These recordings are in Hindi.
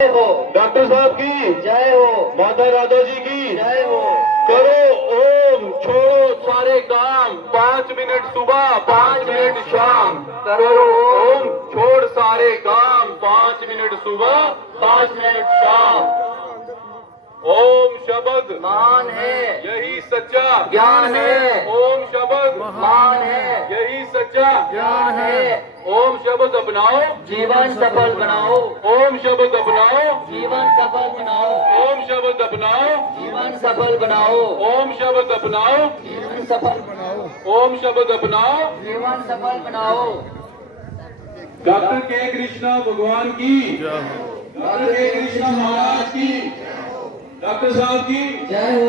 हो। डॉक्टर साहब की जय हो। माता राधा जी की जय हो। करो ओम, छोड़ो सारे काम, 5 मिनट सुबह 5 मिनट शाम। करो ओम, छोड़ सारे काम, 5 मिनट सुबह 5 मिनट शाम। ओम शब्द महान है, यही सच्चा ज्ञान है। ओम शब्द महान है, यही सच्चा ज्ञान है। ओम शब्द अपनाओ, जीवन सफल बनाओ। ओम शब्द अपनाओ, जीवन सफल बनाओ। ओम शब्द अपनाओ, जीवन सफल बनाओ। ओम शब्द अपनाओ, जीवन सफल बनाओ। ओम शब्द अपनाओ। जीवन सफल बनाओ। डॉक्टर के कृष्णा भगवान की, डॉक्टर के कृष्णा महाराज की, डॉक्टर साहब की जय हो।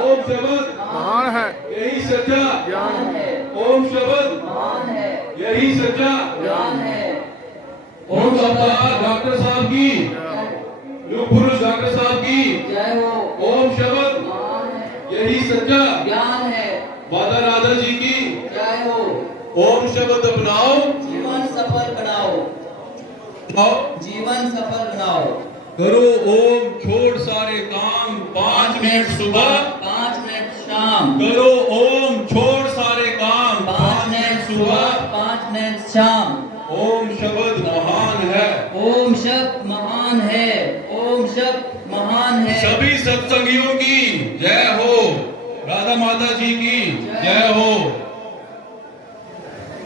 ओम शब्द महान है, यही सच्चा ज्ञान है। ओम शब्द महान है, यही सच्चा ज्ञान है। ओम अवतार डॉक्टर साहब की, युग पुरुष डॉक्टर साहब की जय हो। ओम शब्द महान है, यही सच्चा ज्ञान है। माता राधा जी की जय हो। ओम शब्द अपनाओ, जीवन सफल बनाओ। जीवन सफल बनाओ। करो ओम, छोड़ सारे काम, 5 मिनट सुबह 5 मिनट शाम। करो ओम, छोड़ सारे काम, 5 मिनट सुबह 5 मिनट शाम। ओम शब्द महान है, ओम शब्द महान है। ओम शब्द महान है। सभी सत्संगियों की जय हो, राधा माता जी की जय हो।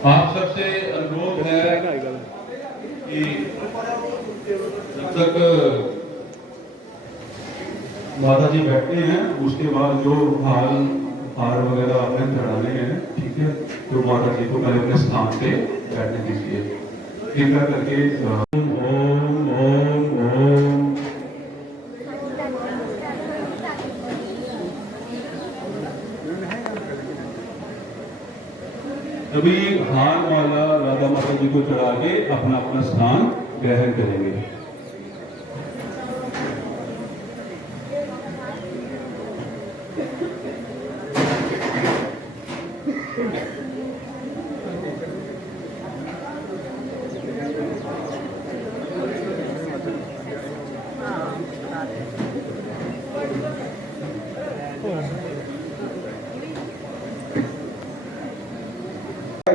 आप सबसे अनुरोध है कि जब तक माता जी बैठते हैं उसके बाद जो हार वगैरह अपने चढ़ाने हैं, ठीक है, तो माता जी को पहले अपने स्थान पे बैठने दीजिए। कृपया करके ओम ओम ओम ओम। अभी हार माला राधा माता जी को चढ़ा के अपना अपना स्थान ग्रहण करेंगे।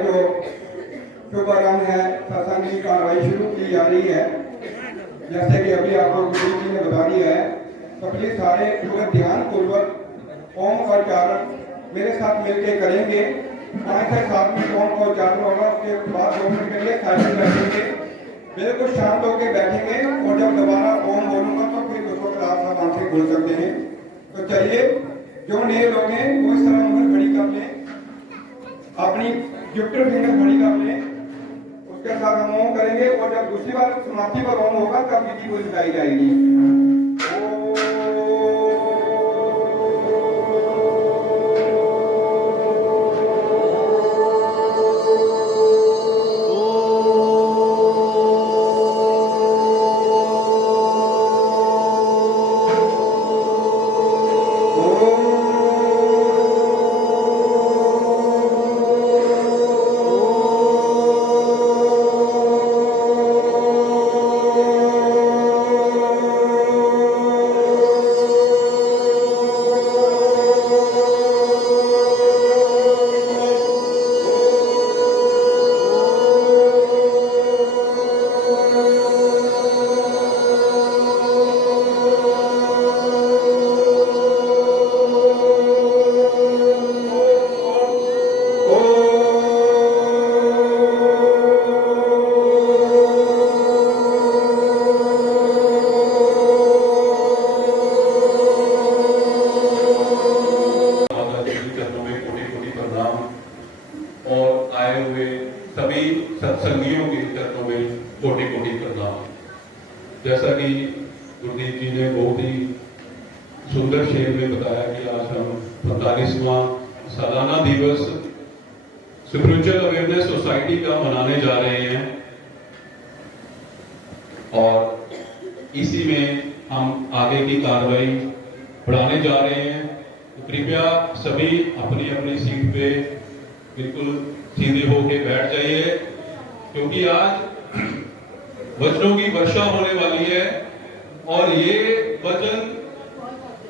जो शुभारंभ है सत्संग की कार्रवाई शुरू की जा रही है। जैसे कि अभी आपको गुरु जी ने बता दिया है, तो प्लीज सारे लोग ध्यान पूर्वक ओम का उच्चारण मेरे साथ मिलकर करेंगे। 5 से 7 मिनट ओम का उच्चारण होगा, उसके बाद 2 मिनट के लिए साइलेंट बैठेंगे, बिल्कुल शांत होकर बैठेंगे और जब दोबारा ओम बोलूंगा तो फिर उसको आप सब आंखें खोल सकते हैं। तो चलिए, जो नए लोग हैं वो इस तरह उम्र खड़ी कर लें, अपनी गिफ्टर फिंगर खड़ी कर लें, उसके साथ हम ओम करेंगे और जब दूसरी बार समाप्ति पर ओम होगा तब विधि को सिखाई जाएगी। और आए हुए सभी सत्संगियों के चरणों में कोटि कोटि प्रणाम। जैसा कि गुरुदेव जी ने बहुत ही सुंदर शेर में बताया कि आज हम 45वां सालाना दिवस स्पिरिचुअल अवेयरनेस सोसाइटी का मनाने जा रहे हैं और इसी में हम आगे की कार्रवाई बढ़ाने जा रहे हैं। तो कृपया सभी अपनी अपनी सीट पे बिल्कुल सीधे होके बैठ जाइए, क्योंकि आज वचनों की वर्षा होने वाली है और ये वचन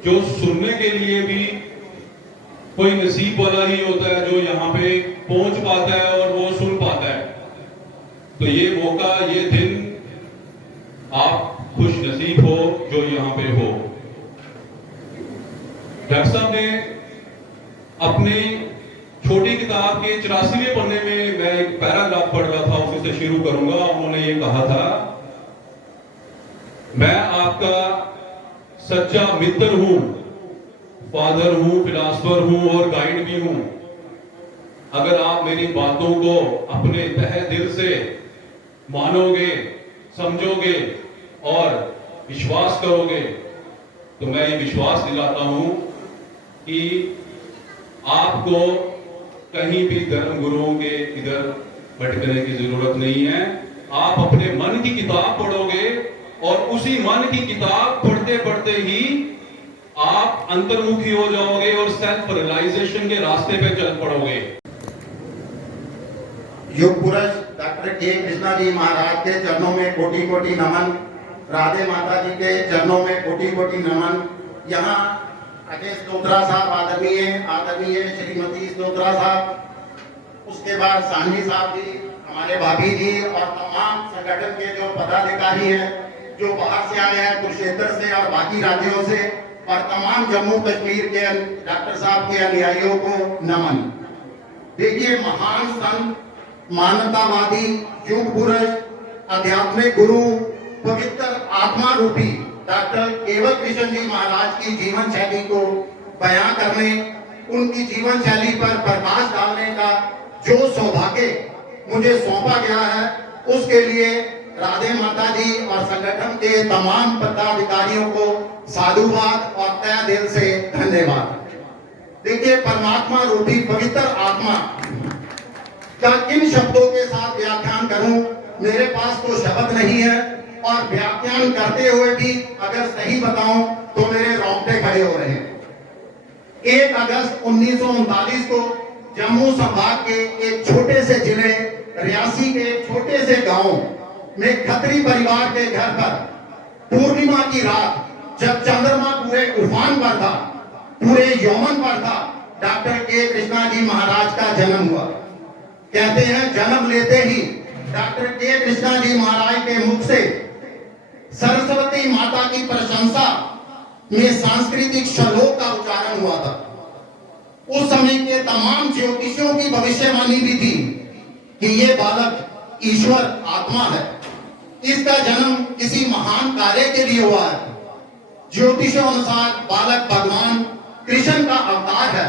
जो सुनने के लिए भी कोई नसीब वाला ही होता है जो यहाँ पे पहुंच पाता है और वो सुन पाता है। तो ये मौका, ये दिन, आप खुश नसीब हो जो यहाँ पे हो। डॉक्टर साहब ने अपनी छोटी किताब के 84वें पन्ने में, मैं एक पैराग्राफ पढ़ रहा था, उसी से शुरू करूंगा। उन्होंने ये कहा था, मैं आपका सच्चा मित्र हूं, फादर हूं, फिलासफर हूं और गाइड भी हूं। अगर आप मेरी बातों को अपने तहे दिल से मानोगे, समझोगे और विश्वास करोगे, तो मैं ये विश्वास दिलाता हूं कि आपको कहीं भी धर्म गुरुओं के इधर भटकने की जरूरत नहीं है। आप अपने मन की किताब पढ़ोगे और उसी मन की किताब पढ़ते पढ़ते ही आप अंतर्मुखी हो जाओगे और सेल्फ रियलाइजेशन के रास्ते पे चल पड़ोगे। युग पुरुष डॉक्टर के कृष्णा जी महाराज के चरणों में कोटि कोटि नमन। राधे माता जी के चरणों में कोटि कोटि नमन। यहाँ अजय स्त्रोत्रा साहब आदरणीय श्रीमती स्त्रोत्रा साहब, उसके बाद साहनी साहब जी, हमारे भाभी जी और तमाम संगठन के जो पदाधिकारी हैं जो बाहर से आए हैं, कुरुक्षेत्र से और बाकी राज्यों से, और तमाम जम्मू कश्मीर के डॉक्टर साहब के अनुयायियों को नमन। देखिए, महान संत, मानवतावादी, युग पुरुष, आध्यात्मिक गुरु, पवित्र आत्मा रूपी डॉक्टर केवल कृष्ण जी महाराज की जीवन शैली को बयां करने, उनकी जीवन शैली पर प्रकाश डालने का जो सौभाग्य मुझे सौंपा गया है, उसके लिए राधे माता जी और संगठन के तमाम पदाधिकारियों को साधुवाद और तहे दिल से धन्यवाद। देखिए, परमात्मा रूपी पवित्र आत्मा का किन शब्दों के साथ व्याख्यान करूं, मेरे पास तो शब्द नहीं है, और व्याख्यान करते हुए भी अगर सही बताऊं तो मेरे रोंगटे खड़े हो रहे हैं। 1 अगस्त 1939 को जम्मू संभाग के एक छोटे से जिले रियासी के एक छोटे से गांव में खत्री परिवार के घर पर पूर्णिमा की रात, जब चंद्रमा पूरे उफान पर था, पूरे यौवन पर था, डॉक्टर के कृष्णा जी महाराज का जन्म हुआ। कहते हैं, जन्म लेते ही डॉक्टर के कृष्णा जी महाराज के मुख से सरस्वती माता की प्रशंसा में सांस्कृतिक श्लोक का उच्चारण हुआ था। उस समय के तमाम ज्योतिषियों की भविष्यवाणी भी थी कि ये बालक ईश्वर आत्मा है, इसका जन्म किसी महान कार्य के लिए हुआ है। ज्योतिषों अनुसार बालक भगवान कृष्ण का अवतार है,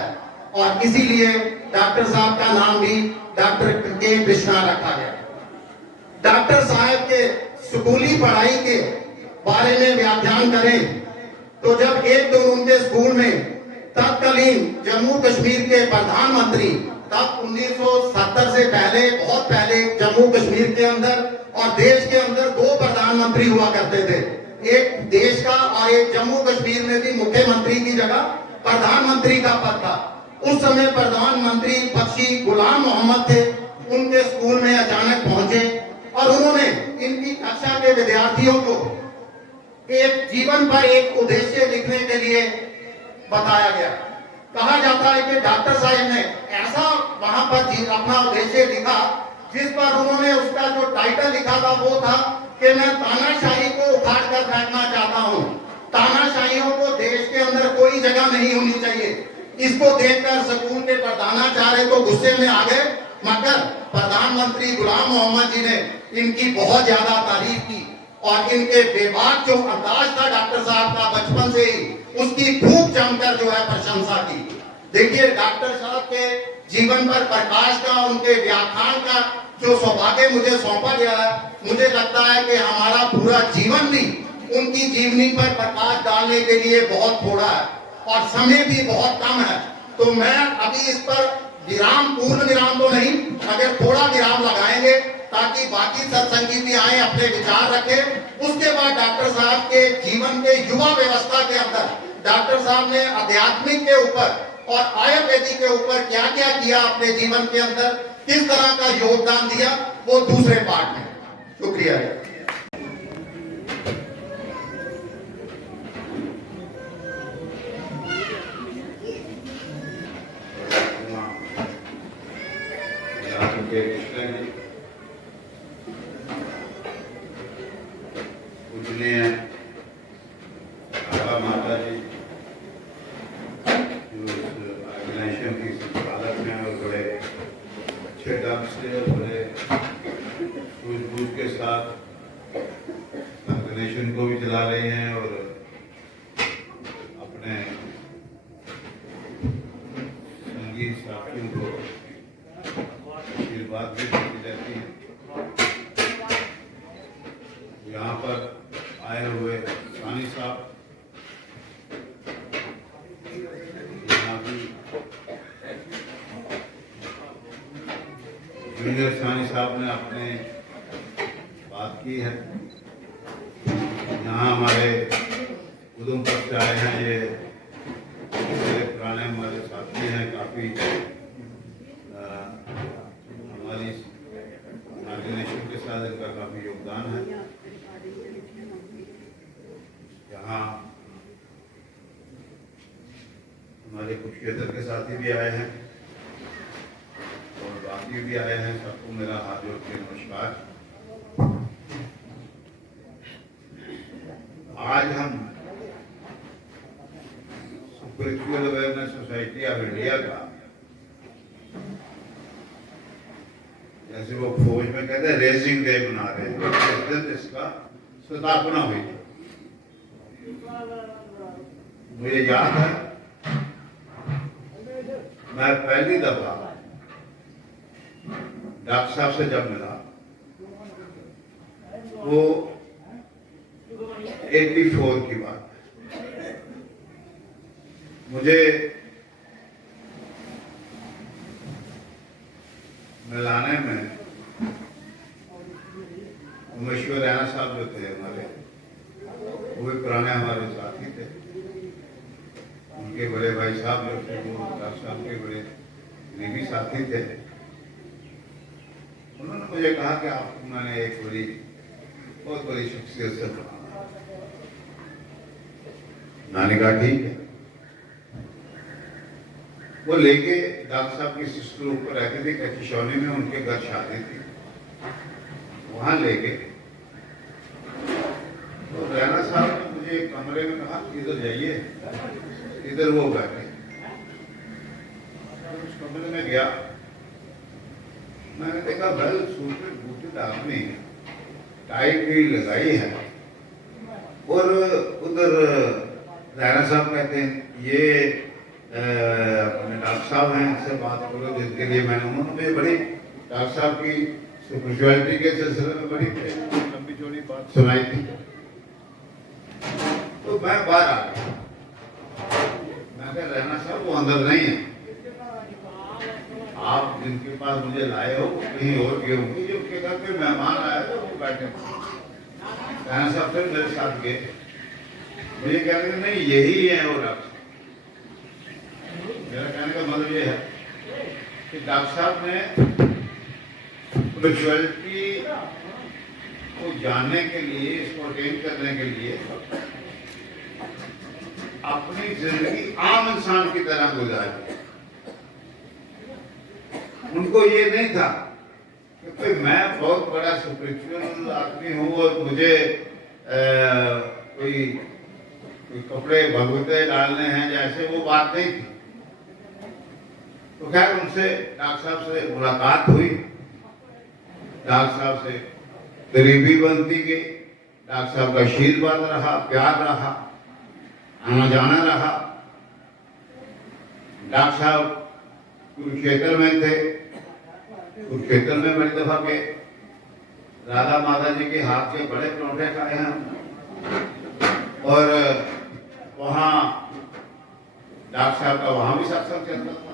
और इसीलिए डॉक्टर साहब का नाम भी डॉक्टर के कृष्णा रखा गया। डॉक्टर साहब के स्कूली पढ़ाई के बारे में व्याख्यान करें तो जब एक दिन उनके स्कूल में तत्कालीन जम्मू कश्मीर के प्रधानमंत्री, तब 1970 से पहले, बहुत पहले जम्मू कश्मीर के अंदर और देश के अंदर 2 प्रधानमंत्री हुआ करते थे, एक देश का और एक जम्मू कश्मीर में भी मुख्यमंत्री की जगह प्रधानमंत्री का पद था। उस समय प्रधानमंत्री पक्षी गुलाम मोहम्मद थे, उनके स्कूल में अचानक पहुंचे और उन्होंने इनकी कक्षा के विद्यार्थियों को एक जीवन पर एक उद्देश्य लिखने के लिए बताया गया। कहा जाता है कि डॉक्टर साहब ने ऐसा वहां पर अपना उद्देश्य लिखा, जिस पर उन्होंने उसका जो टाइटल लिखा था वो था कि मैं तानाशाही को उखाड़ कर फेंकना चाहता हूँ। तानाशाहियों को देश के अंदर कोई जगह नहीं होनी चाहिए। इसको देखकर स्कूल के प्रधानाचार्य तो गुस्से में आ गए, मगर प्रधानमंत्री गुलाम मोहम्मद जी ने इनकी बहुत ज्यादा तारीफ की और इनके बेबाक जो अंदाज था डॉक्टर साहब का बचपन से ही, उसकी खूब जमकर जो है प्रशंसा की। देखिए, डॉक्टर साहब के जीवन पर प्रकाश का, उनके व्याख्यान का जो सौभाग्य मुझे सौंपा गया है, मुझे लगता है कि हमारा पूरा जीवन भी उनकी जीवनी पर प्रकाश डालने के लिए बहुत थोड़ा है और समय भी बहुत कम है। तो मैं अभी इस पर विराम, पूर्ण विराम तो नहीं, मगर थोड़ा विराम लगाएंगे ताकि बाकी सत्संगी भी आए, अपने विचार रखें। उसके बाद डॉक्टर साहब के जीवन के युवा व्यवस्था के अंदर डॉक्टर साहब ने आध्यात्मिक के ऊपर और आयुर्वेदिक के ऊपर क्या क्या किया अपने जीवन के अंदर, किस तरह का योगदान दिया, वो दूसरे पार्ट में। शुक्रिया। लगा रही हैं और अपने संगीत साथियों को आशीर्वाद भी देती रहती हैं। यहाँ पर आए हुए सानी साहब, यहाँ भी जूनियर सानी साहब ने अपने बात की है। यहाँ हमारे उधमपुर से आए हैं, ये मेरे पुराने हमारे साथी हैं, काफ़ी हमारी ऑर्गेनाइजेशन के साथ इनका काफ़ी योगदान है। यहाँ हमारे कुछ क्षेत्र के साथी भी आए हैं और बाकी भी आए हैं। सबको मेरा हाथ जोड़ के नमस्कार। आज हम spiritual awareness society of India का, जैसे वो फौज में कहते हैं रेजिंग डे मना रहे हैं, जिस दिन इसका स्थापना हुई। मुझे याद है मैं पहली दफा डॉक्टर साहब से जब मिला, वो 84 की बात है। मुझे मिलाने में उमेश्वर रैना साहब जो थे हमारे, वो भी पुराने हमारे साथी थे। उनके बड़े भाई साहब जो थे वो डॉक्टर साहब के बड़े करीबी साथी थे। उन्होंने मुझे कहा कि आपको मैंने एक बहुत बड़ी शख्सियत से मिला। मैंने कहा ठीक है। वो लेके डॉक्टर साहब की सिस्टर ऊपर रहती थी कचिशौनी में, उनके घर शादी थी, वहां लेके तो रैना साहब ने मुझे एक कमरे में कहा इधर जाइए, इधर वो बैठे। तो उस कमरे में गया, मैंने देखा वेल सूटेड बूटेड आदमी, टाई भी लगाई है, और उधर रैना साहब कहते हैं ये अपने डॉक्टर साहब हैं, इनसे बात करो। जिनके लिए उन्होंने मुझे बड़ी डॉक्टर साहब की स्पिरिचुअलिटी के सिलसिले में बड़ी लंबी चौड़ी बात सुनाई थी। तो मैं बाहर आ गया, मैं कहा रैना साहब वो अंदर नहीं है, आप जिनके पास मुझे लाए हो कहीं और गए होंगे, जो उनके घर पे मेहमान आए थे वो बैठे। रैना साहब फिर मेरे साथ गए, मुझे कह रहे नहीं यही है वो डॉक्टर। मेरा कहने का मतलब ये है कि डॉक्टर साहब ने स्पिरिचुअलिटी को जानने के लिए, इसको अटेन करने के लिए अपनी जिंदगी आम इंसान की तरह गुजारी। उनको ये नहीं था कि कोई मैं बहुत बड़ा स्पिरिचुअल आदमी हूँ और मुझे कोई कपड़े भगवते डालने हैं, जैसे वो बात नहीं थी। तो खैर उनसे डॉक्टर साहब से मुलाकात हुई, डॉक्टर साहब से करीबी बनती गई, डॉक्टर साहब का आशीर्वाद रहा, प्यार रहा, आना जाना रहा। डॉक्टर साहब कुरुक्षेत्र में थे, कुरुक्षेत्र में बड़ी दफा के राधा माता जी के हाथ के बड़े परोठे खाए हैं, और वहाँ डॉक्टर साहब का वहाँ भी सत्संग चलता था।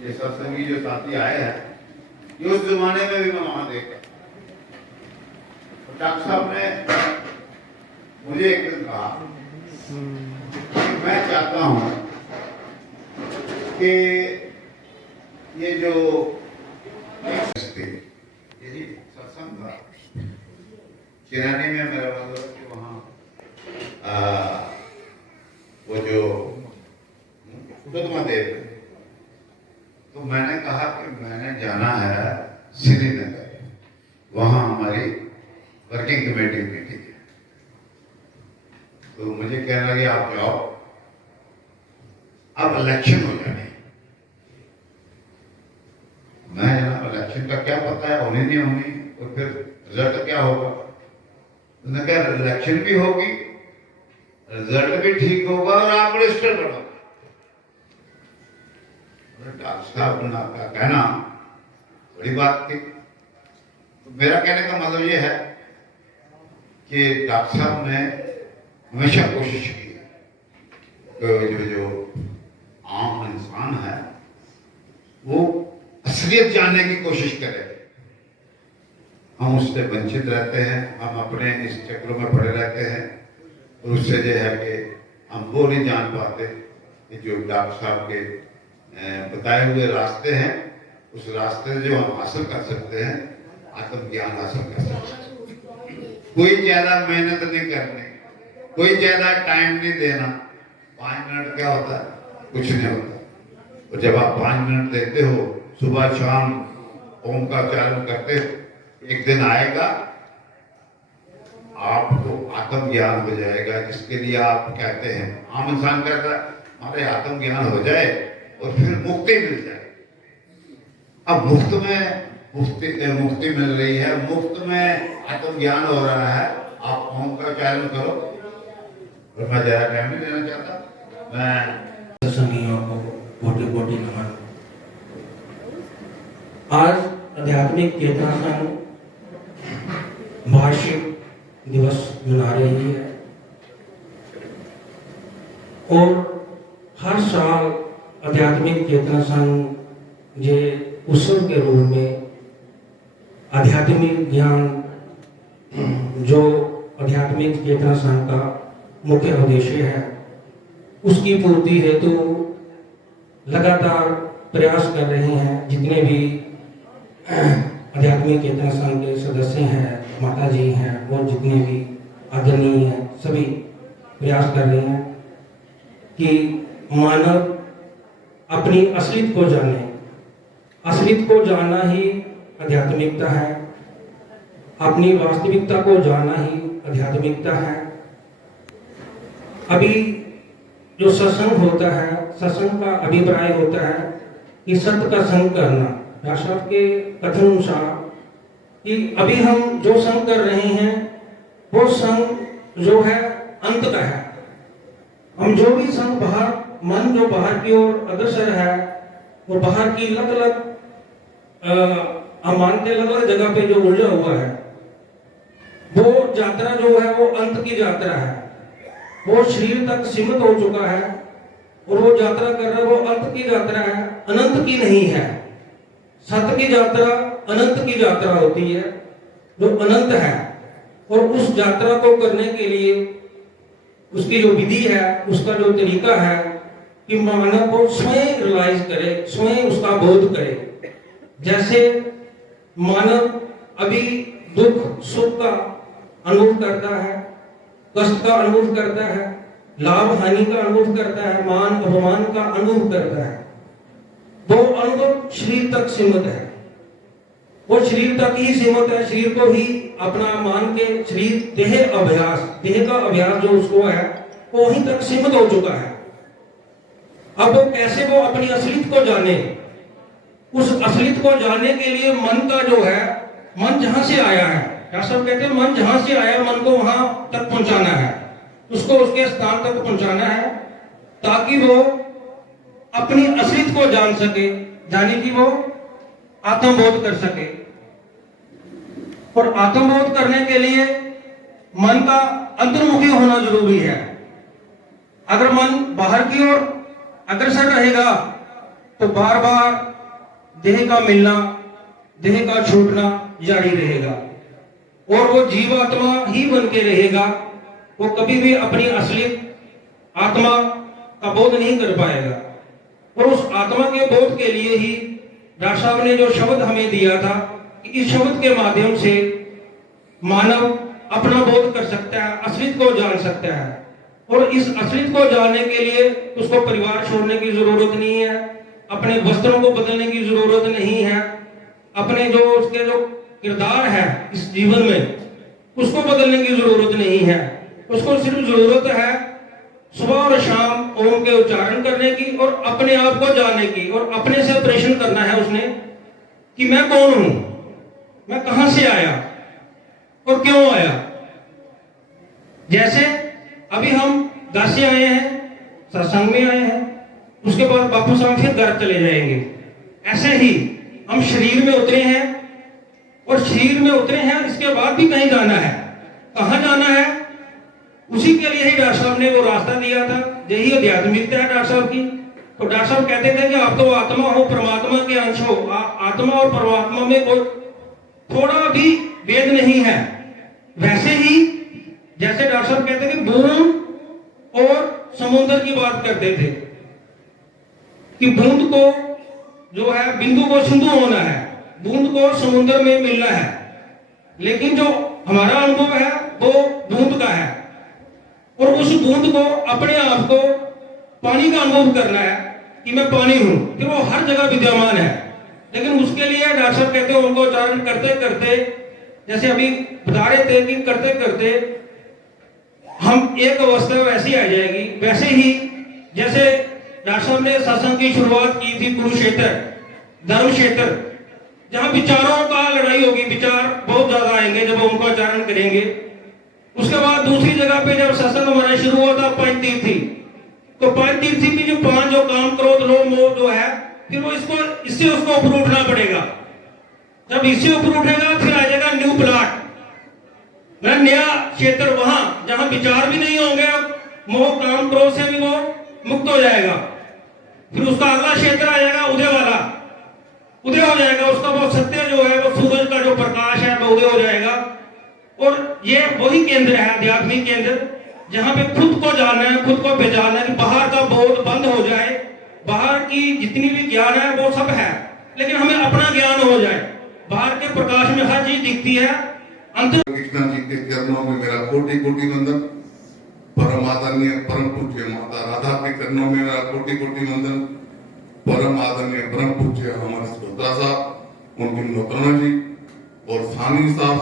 ये सत्संगी जो साथी आए हैं, ये उस जमाने में भी मैं वहां देखा। डॉक्टर साहब ने मुझे एक दिन कहा कि मैं चाहता हूं कि ये जो यही सत्संग था चिरानी में, मेरा मतलब कि वहाँ वो जो सुदमा देव, तो मैंने कहा कि मैंने जाना है श्रीनगर, वहाँ हमारी वर्किंग कमेटी मीटिंग है। तो मुझे कहना कि आप जाओ, अब इलेक्शन हो जाने। मैं जनाब इलेक्शन का क्या पता है, होनी नहीं होनी, और फिर रिजल्ट क्या होगा। उन्होंने कहा इलेक्शन भी होगी, रिजल्ट भी ठीक होगा और आप मिनिस्टर बनोगे। डॉक्टर साहब का कहना बड़ी बात थी। तो मेरा कहने का मतलब ये है कि डॉक्टर साहब ने हमेशा कोशिश की कि जो आम इंसान है वो असलियत जानने की कोशिश करे। हम उससे वंचित रहते हैं, हम अपने इस चक्रों में पड़े रहते हैं और उससे जो है कि हम वो नहीं जान पाते कि जो डॉक्टर साहब के बताए हुए रास्ते हैं, उस रास्ते से जो हम हासिल कर सकते हैं, आत्मज्ञान हासिल कर सकते हैं। कोई ज्यादा मेहनत नहीं करनी, कोई ज्यादा टाइम नहीं देना। 5 मिनट क्या होता है? कुछ नहीं होता। और जब आप 5 मिनट देते हो सुबह शाम ओम का उच्चारण करते हो, एक दिन आएगा आपको आत्मज्ञान हो जाएगा, जिसके लिए आप कहते हैं, आम इंसान कहता है हमारे आत्मज्ञान हो जाए और फिर मुक्ति मिल जाए। अब मुफ्त में मुक्ति मिल रही है, मुफ्त में आत्मज्ञान हो रहा है। आप ओम का उच्चारण करो। और मैं ज्यादा टाइम नहीं देना चाहता, मैं सत्संगियों को कोटि कोटि नमन। आज आध्यात्मिक चेतना संघ वार्षिक दिवस मना रही है और हर साल आध्यात्मिक चेतना संघ जे उत्सव के रूप में आध्यात्मिक ज्ञान, जो आध्यात्मिक चेतना संघ का मुख्य उद्देश्य है, उसकी पूर्ति हेतु लगातार प्रयास कर रहे हैं। जितने भी आध्यात्मिक चेतना संघ के सदस्य हैं, माता जी हैं और जितने भी आदरणीय हैं, सभी प्रयास कर रहे हैं कि मानव अपनी असलियत को जाने। असलियत को जानना ही आध्यात्मिकता है, अपनी वास्तविकता को जानना ही आध्यात्मिकता है। अभी जो सत्संग होता है, सत्संग का अभिप्राय होता है कि सत्य का संग करना। व्यास के कथन अनुसार कि अभी हम जो संग कर रहे हैं वो संग जो है अंत का है। हम जो भी संग बाहर, मन जो बाहर की ओर अग्रसर है, वो बाहर की अलग अलग हम मानते अलग अलग जगह पे जो उलझा हुआ है, वो यात्रा जो है वो अंत की यात्रा है। वो शरीर तक सीमित हो चुका है और वो यात्रा कर रहा है, वो अंत की यात्रा है, अनंत की नहीं है। सत्य की यात्रा अनंत की यात्रा होती है, जो अनंत है। और उस यात्रा को करने के लिए उसकी जो विधि है, उसका जो तरीका है कि मानव को स्वयं रियलाइज करे, स्वयं उसका बोध करे। जैसे मानव अभी दुख सुख का अनुभव करता है, कष्ट का अनुभव करता है, लाभ हानि का अनुभव करता है, मान अपमान का अनुभव करता है, वो अनुभव शरीर तक सीमित है। वो शरीर तक ही सीमित है, शरीर को ही अपना मान के शरीर देह अभ्यास, देह का अभ्यास जो उसको है वो वहीं तक सीमित हो चुका है। अब वो कैसे वो अपनी असलियत को जाने? उस असलियत को जानने के लिए मन का जो है, मन जहां से आया है, क्या सब कहते हैं मन जहां से आया, मन को वहां तक पहुंचाना है, उसको उसके स्थान तक पहुंचाना है, ताकि वो अपनी असलियत को जान सके, यानी कि वो आत्मबोध कर सके। और आत्मबोध करने के लिए मन का अंतर्मुखी होना जरूरी है। अगर मन बाहर की ओर अग्रसर रहेगा तो बार बार देह का मिलना, देह का छूटना जारी रहेगा और वो जीवात्मा ही बन के रहेगा। वो कभी भी अपनी असलियत आत्मा का बोध नहीं कर पाएगा। और उस आत्मा के बोध के लिए ही राज साहब ने जो शब्द हमें दिया था कि इस शब्द के माध्यम से मानव अपना बोध कर सकता है, असलियत को जान सकता है। और इस असलियत को जानने के लिए उसको परिवार छोड़ने की जरूरत नहीं है, अपने वस्त्रों को बदलने की जरूरत नहीं है, अपने जो उसके जो किरदार है इस जीवन में उसको बदलने की जरूरत नहीं है। उसको सिर्फ जरूरत है सुबह और शाम ओम के उच्चारण करने की और अपने आप को जानने की, और अपने से प्रश्न करना है उसने कि मैं कौन हूं, मैं कहां से आया और क्यों आया। जैसे अभी हम घर से आए हैं, सत्संग में आए हैं, उसके बाद बापू साहब फिर घर चले जाएंगे। ऐसे ही हम शरीर में उतरे हैं, और शरीर में उतरे हैं, इसके बाद भी कहीं जाना है। कहाँ जाना है? उसी के लिए ही डॉक्टर साहब ने वो रास्ता दिया था। यही आध्यात्मिकता है डॉक्टर साहब की। तो डॉक्टर साहब कहते थे कि आप तो आत्मा हो, परमात्मा के अंश हो। आत्मा और परमात्मा में कोई थोड़ा भी भेद नहीं है। वैसे ही जैसे डॉक्टर साहब कहते थे बूंद और समुद्र की बात करते थे कि बूंद को जो है, बिंदु को सिंधु होना है, बूंद को समुद्र में मिलना है। लेकिन जो हमारा अनुभव है वो बूंद का है, और उस बूंद को अपने आप को पानी का अनुभव करना है कि मैं पानी हूं, फिर वो हर जगह विद्यमान है। लेकिन उसके लिए डॉक्टर साहब कहते हैं उनको उच्चारण करते करते, जैसे अभी बता रहे थे कि करते करते हम एक अवस्था वैसी आ जाएगी। वैसे ही जैसे डॉक्टर साहब ने सत्संग की शुरुआत की थी कुरुक्षेत्र, धर्म क्षेत्र, जहां विचारों का लड़ाई होगी, विचार बहुत ज्यादा आएंगे जब उनको उच्चारण करेंगे। उसके बाद दूसरी जगह पे जब सत्संग हमारा शुरू हुआ था पंचतीर्थी, तो पंचतीर्थी की जो पांच जो काम क्रोध लोभ मोह जो है, फिर वो इससे उसको ऊपर उठना पड़ेगा। जब इससे ऊपर उठेगा फिर आ जाएगा न्यू प्लाट, नया क्षेत्र, वहां जहां विचार भी नहीं होंगे, मोह काम क्रोध से भी वो मुक्त हो जाएगा। फिर उसका अगला क्षेत्र आ जाएगा उदय वाला, उदय हो जाएगा उसका। वो सत्य जो है, वो सूरज का जो प्रकाश है वो उदय हो जाएगा। और ये वही केंद्र है, आध्यात्मिक केंद्र, जहां पे खुद को जानना है, खुद को पहचानना है कि बाहर का बोध बंद हो जाए, बाहर की जितनी भी ज्ञान है वो सब है, लेकिन हमें अपना ज्ञान हो जाए। बाहर के प्रकाश में हर चीज दिखती है। कृष्णा जी के चरणों में मेरा कोटि कोटि वंदन। परम आदरणीय परम पूज्य माता राधा के चरणों में मेरा कोटि कोटि वंदन। परम आदरणीय परम पूज्य हमारे श्रोता साहब, उनकी नोतना जी और सानी साहब,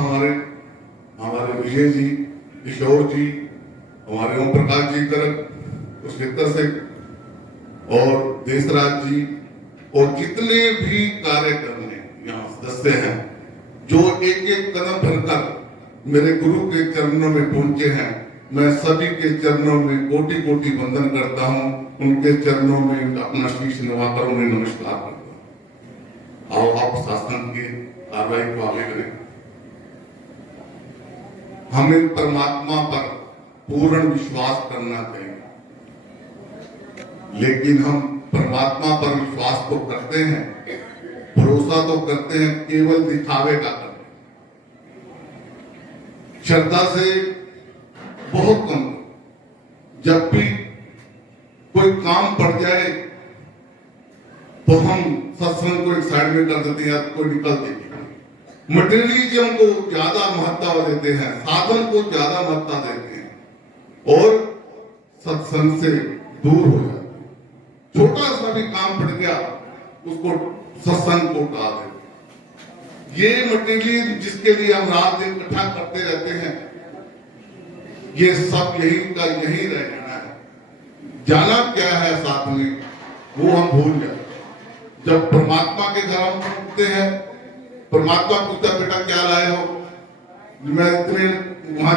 हमारे विजय जी, किशोर जी, हमारे ओम प्रकाश जी तरफ कुरुक्षेत्र से, और देशराज जी, और जितने भी कार्यकर्ता यहाँ सदस्य हैं जो एक एक कदम भरकर मेरे गुरु के चरणों में पहुंचे हैं, मैं सभी के चरणों में कोटि कोटि वंदन करता हूं। उनके चरणों में अपना शीश नवाकर उन्हें नमस्कार करता हूं। आओ आप शासन की कार्रवाई को आगे करें। हमें परमात्मा पर पूर्ण विश्वास करना चाहिए, लेकिन हम परमात्मा पर विश्वास तो करते हैं, भरोसा तो करते हैं, केवल दिखावे का करते हैं। श्रद्धा से बहुत कम। जब भी कोई काम पड़ जाए तो हम सत्संग को एक साइड में कर देते हैं, कोई निकल देते हैं, मटेरियलिज्म को ज्यादा महत्व देते हैं, साधन को ज्यादा महत्व देते हैं और सत्संग से दूर हो जाते हैं। छोटा सा भी काम पड़ गया उसको सत्संग को उठा देते। ये मटेरियल जिसके लिए हम रात दिन इकट्ठा करते रहते हैं, ये सब यही का यही रह जाना है। जाना क्या है साथ में वो हम भूल जाते। जब परमात्मा के घर हम पहुंचते हैं, परमात्मा पूछता बेटा क्या लाए हो, मैं इतने वहां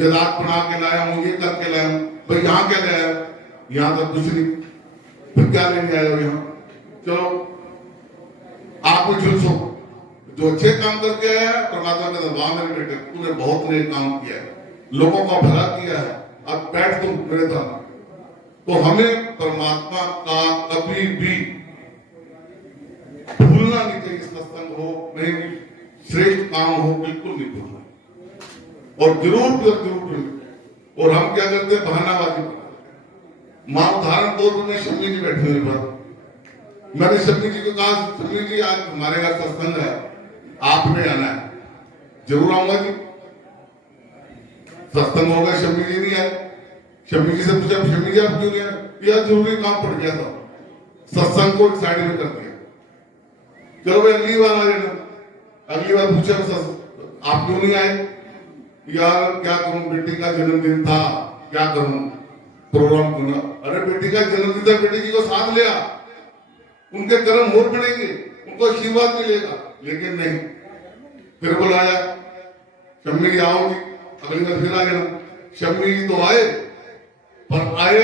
जलाद बना के लाया हूँ, ये करके लाया हूँ। भाई यहाँ क्या लाया? यहाँ तो कुछ नहीं। फिर क्या लेने आए हो यहाँ? चलो आप झुलसो। जो अच्छे काम करके आया है, परमात्मा के दरबार में बेटे तूने बहुत नेक काम किया है, लोगों का भला किया है, अब बैठ तुम मेरे सामने। तो हमें परमात्मा का कभी भी भूलना नहीं चाहिए। सत्संग हो, नहीं श्रेष्ठ काम हो, बिल्कुल नहीं भूलना। और जरूर और हम क्या करते हैं, बहानाबाजी। मां उदाहरण तौर पर मैं शम्मी जी बैठे हुए पर मैंने शम्मी जी को कहा, शम्मी जी आज हमारे घर सत्संग है, आपने आना है। जरूर आऊंगा जी। सत्संग होगा, शम्मी जी नहीं आए। शम्मी जी से पूछा, शम्मी जी आप क्यों नहीं आए? यार जरूरी काम पड़ गया था, सत्संग को एक साइड में कर दिया। चलो भाई अगली बार आ जाना। अगली बार पूछा आप क्यों नहीं आए? यार क्या करूं, बेटी का जन्मदिन था, क्या करूं, प्रोग्राम सुना। अरे बेटी का जन्मदिन था, बेटी जी को साथ ले आ, उनके कर्म और बढ़ेंगे, उनको आशीर्वाद मिलेगा। लेकिन नहीं, फिर बुलाया, शम्मी जी आओगी, अगली बार फिर आ जाना। शम्मी जी तो आए, पर आए,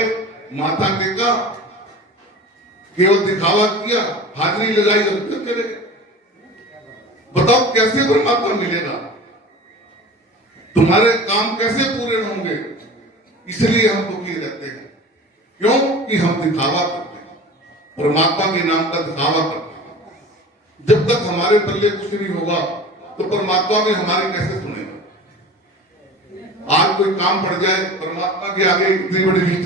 माथा टेका, केवल दिखावा किया, हाजिरी लगाई और फिर चले गए। बताओ कैसे परमात्मा मिलेगा? तुम्हारे काम कैसे पूरे होंगे? इसलिए हम दुखी रहते हैं। क्यों? कि हम दिखावा करते हैं, परमात्मा के नाम का दिखावा करते हैं। जब तक हमारे पल्ले कुछ नहीं होगा तो परमात्मा भी हमारी कैसे सुनेगा? आज कोई काम पड़ जाए, परमात्मा के आगे इतनी बड़ी लिस्ट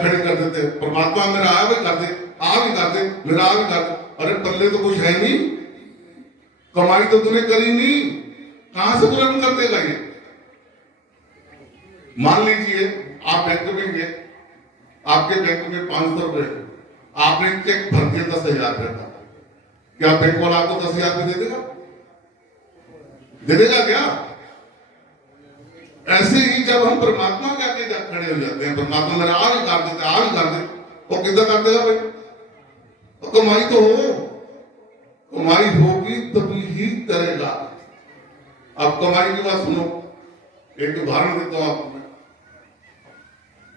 खड़े कर देते हैं, परमात्मा मेरा आ भी कर दे, आ भी कर दे, मेरा आ भी कर दे। अरे पल्ले तो कुछ है नहीं, कमाई तो तूने करी नहीं, कहां से बुलंद कर देगा ये? मान लीजिए आप बैंक में गए, आपके बैंक में 500 रुपए, आपने चेक भर दिया 10,000 रुपए का, क्या बैंक वाला आपको 10,000 रुपए दे देगा? दे देगा क्या? ऐसे ही जब हम परमात्मा के आगे खड़े हो जाते हैं, परमात्मा मेरा आ भी कर देता, आ भी कर दे, तो कितना कर देगा भाई? तो कमाई तो हो, कमाई होगी तभी ही करेगा। अब कमाई की बात सुनो, एक उदाहरण देता हूं आपको मैं।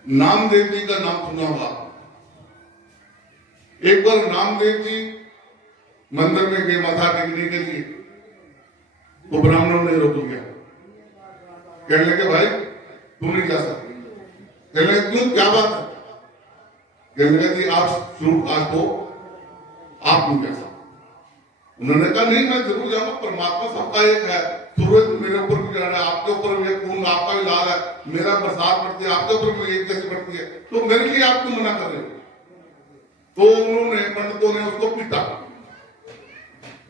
नामदेव जी का नाम सुना होगा। एक बार नामदेव जी मंदिर में गए माथा टेकने के लिए, तो ब्राह्मणों ने रोक लिया, कहने लगे भाई तू नहीं जा सकती। कहने लगे क्यों, क्या बात है? कहने लगे जी आज सूट आज तो आप नहीं जा सकते। उन्होंने कहा नहीं मैं जरूर जाऊंगा, परमात्मा सबका एक है, सूरज मेरे ऊपर भी जा रहा है, आपके ऊपर भी खून आपका भी लाल है, मेरा बरसात पड़ती है, आपके ऊपर भी एक जैसी पड़ती है, तो मेरे लिए आप क्यों मना कर रहे हो? तो उन्होंने पंडितों ने उसको पीटा,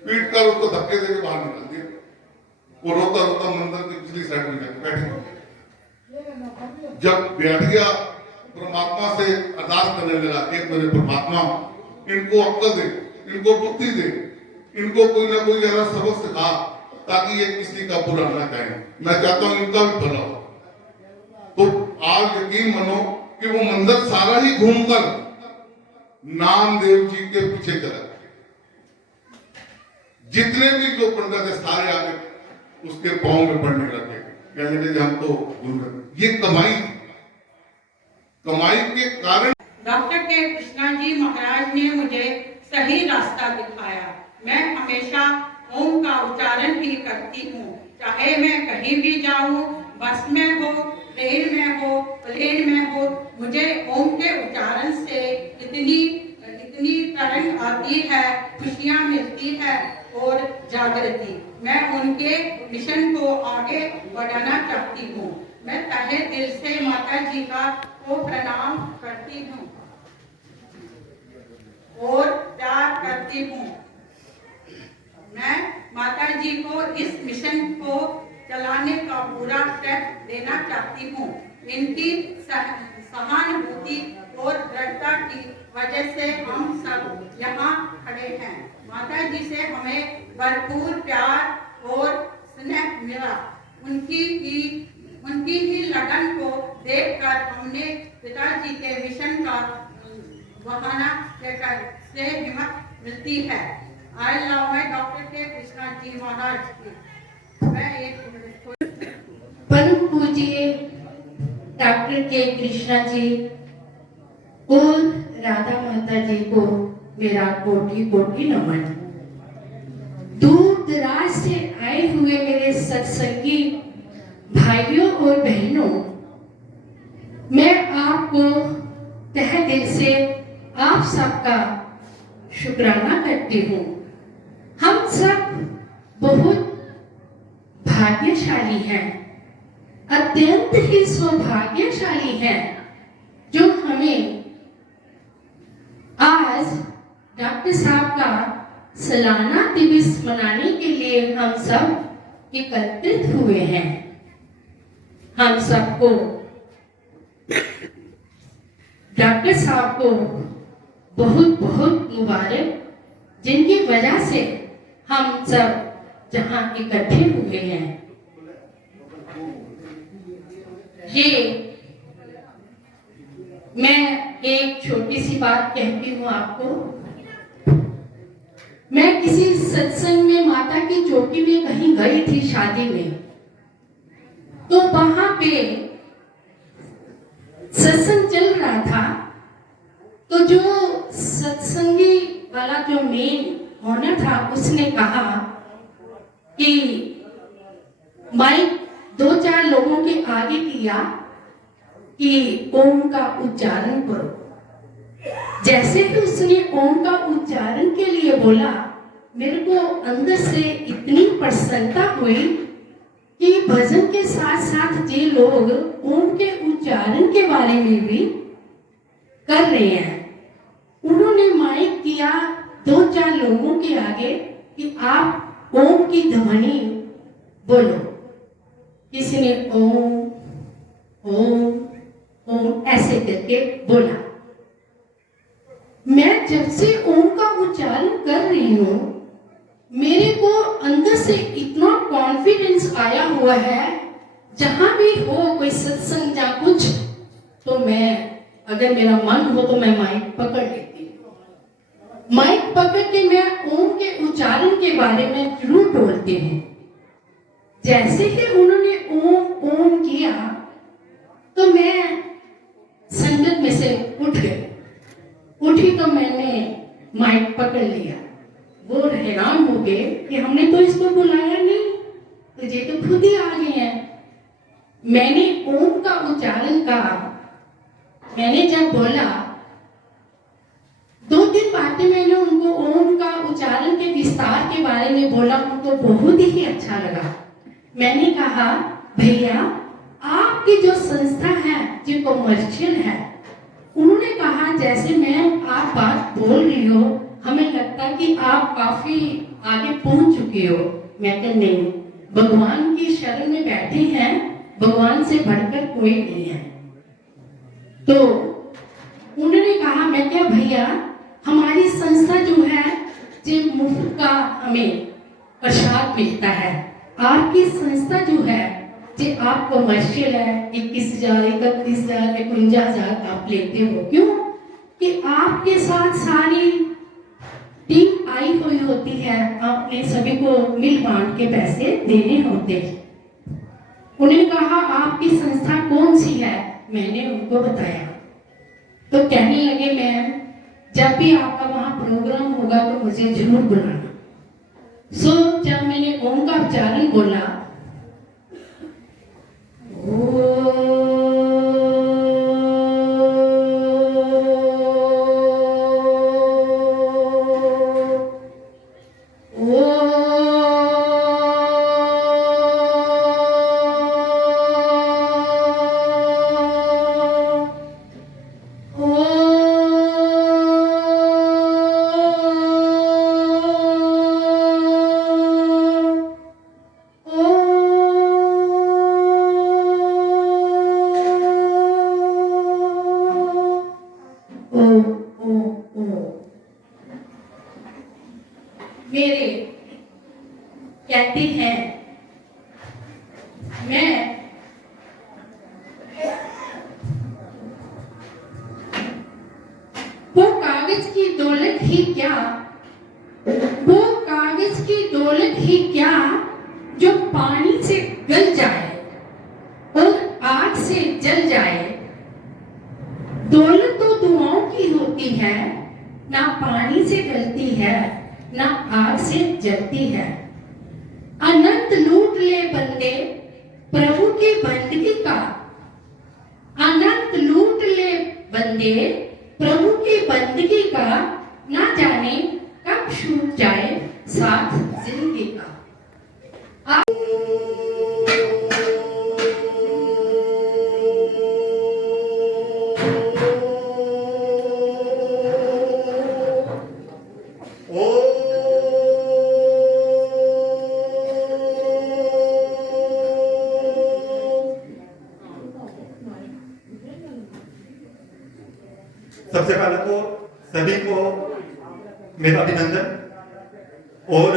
पीट कर उसको धक्के देके बाहर निकाल दिया। वो रोता रोता मंदिर की पिछली साइड में जाकर बैठ गया। जब बैठ गया, परमात्मा से अरदास करने लगा, एक मेरे परमात्मा इनको अक्ल दे, इनको बुद्धि दे, इनको कोई ना कोई ऐसा सबक सिखा ताकि ये किसी का बुरा ना कहे, मैं चाहता हूं इनका भी भला हो। तो आप यकीन मानो कि वो मंदिर सारा ही घूमकर नामदेव जी के पीछे चला, जितने भी जो पंडित है सारे आगे उसके पांव में पड़ने लगे, कहने लगे हम तो ये कमाई के कारण। डॉक्टर के कृष्णा जी महाराज ने मुझे सही रास्ता दिखाया। मैं हमेशा ओम का उच्चारण भी करती हूँ, चाहे मैं कहीं भी जाऊँ, बस में हो, ट्रेन में हो, प्लेन में हो, मुझे ओम के उच्चारण से इतनी तरंग आती है, खुशियाँ मिलती है और जागृति। मैं उनके मिशन को आगे बढ़ाना चाहती हूँ। मैं तहे दिल से माता जी को प्रणाम करती हूँ और प्यार करती हूँ। मैं माता जी को इस मिशन को चलाने का पूरा श्रेय देना चाहती हूँ। इनकी सहानुभूति और दृढ़ता की वजह से हम सब यहाँ खड़े हैं। माता जी से हमें भरपूर प्यार और स्नेह मिला। उनकी ही लगन को देखकर हमने पिताजी के मिशन का बहाना देकर से हिम्मत मिलती है। आई लव माय डॉक्टर के कृष्णा जी महाराज। मैं एक परम पूज्य डॉक्टर के कृष्णा जी और राधा माता जी को मेरा कोटि कोटि नमन। दूर दराज से आए हुए मेरे सत्संगी भाइयों और बहनों, मैं आपको तहे दिल से आप सबका शुक्राना करती हूँ। हम सब बहुत भाग्यशाली हैं, अत्यंत ही सौभाग्यशाली हैं, जो हमें आज डॉक्टर साहब का सालाना दिवस मनाने के लिए हम सब एकत्रित हुए हैं। हम सबको डॉक्टर साहब को बहुत बहुत मुबारक, जिनकी वजह से हम सब जहां इकट्ठे हुए हैं। ये मैं एक छोटी सी बात कहती हूँ आपको। मैं किसी सत्संग में माता की चौकी में कहीं गई थी शादी में, तो वहां पे सत्संग चल रहा था। तो जो सत्संगी वाला जो मेन ऑनर था उसने कहा कि माइक 2-4 लोगों के आगे किया कि ओम का उच्चारण करो। जैसे ही उसने ओम का उच्चारण के लिए बोला, मेरे को अंदर से इतनी प्रसन्नता हुई कि भजन के साथ साथ ये लोग ओम के उच्चारण के बारे में भी कर रहे हैं। उन्होंने माइक किया 2-4 लोगों के आगे कि आप ओम की ध्वनि बोलो। किसी ने ओम ओम ओम ऐसे करके बोला। मैं जब से ओम का उच्चारण कर रही हूं, मेरे को अंदर से इतना कॉन्फिडेंस आया हुआ है, जहां भी हो कोई सत्संग या कुछ, तो मैं अगर मेरा मन हो तो मैं माइक पकड़ लेती हूँ। माइक पकड़ के मैं ओम के उच्चारण के बारे में जरूर बोलती हूँ। जैसे ही उन्होंने ओम ओम किया तो मैं संगत में से उठ गई। उठी तो मैंने माइक पकड़ लिया। वो हैरान हो गए कि हमने तो इसको बुलाया नहीं, तो ये तो खुद ही आ गए हैं। मैंने ओम का उच्चारण कहा। मैंने जब बोला, 2-3 बातें मैंने उनको ओम का उच्चारण के विस्तार के बारे में बोला, उनको बहुत ही अच्छा लगा। मैंने कहा, भैया आपकी जो संस्था है जो कमर्शियल है, उन्होंने कहा जैसे मैं आप बात बोल रही हो, हमें लगता है कि आप काफी आगे पहुंच चुके हो। मैं कहा नहीं, भगवान की शरण में बैठे हैं, भगवान से बढ़कर कोई नहीं है। तो उन्होंने कहा, मैं क्या भैया हमारी संस्था जो है जो मुफ्त का हमें प्रसाद मिलता है, आपकी संस्था जो है जो आप कमर्शियल है, 21,000 31,000 51,000 आप लेते हो। क्यों? कि आपके साथ सारी टीम आई हुई होती है, आपने सभी को मिल बांट के पैसे देने होते हैं। उन्होंने कहा आपकी संस्था कौन सी है? मैंने उनको बताया। तो कहने लगे, मैम जब भी आपका वहां प्रोग्राम होगा तो मुझे जरूर बुलाना। जब मैंने ओम का उच्चारण बोला, मेरे कहते हैं, मैं वो कागज की दौलत ही क्या, वो कागज की दौलत ही क्या जो पानी से गल जाए और आग से जल जाए। दौलत तो दुआओं की होती है, ना पानी से गलती है ना आग से जलती है। अनंत लूट ले बंदे प्रभु की बंदगी का, अनंत लूट ले बंदे प्रभु की बंदगी का, ना जाने कब छूट जाए साथ जिंदगी का। सबसे पहले तो सभी को मेरा अभिनंदन और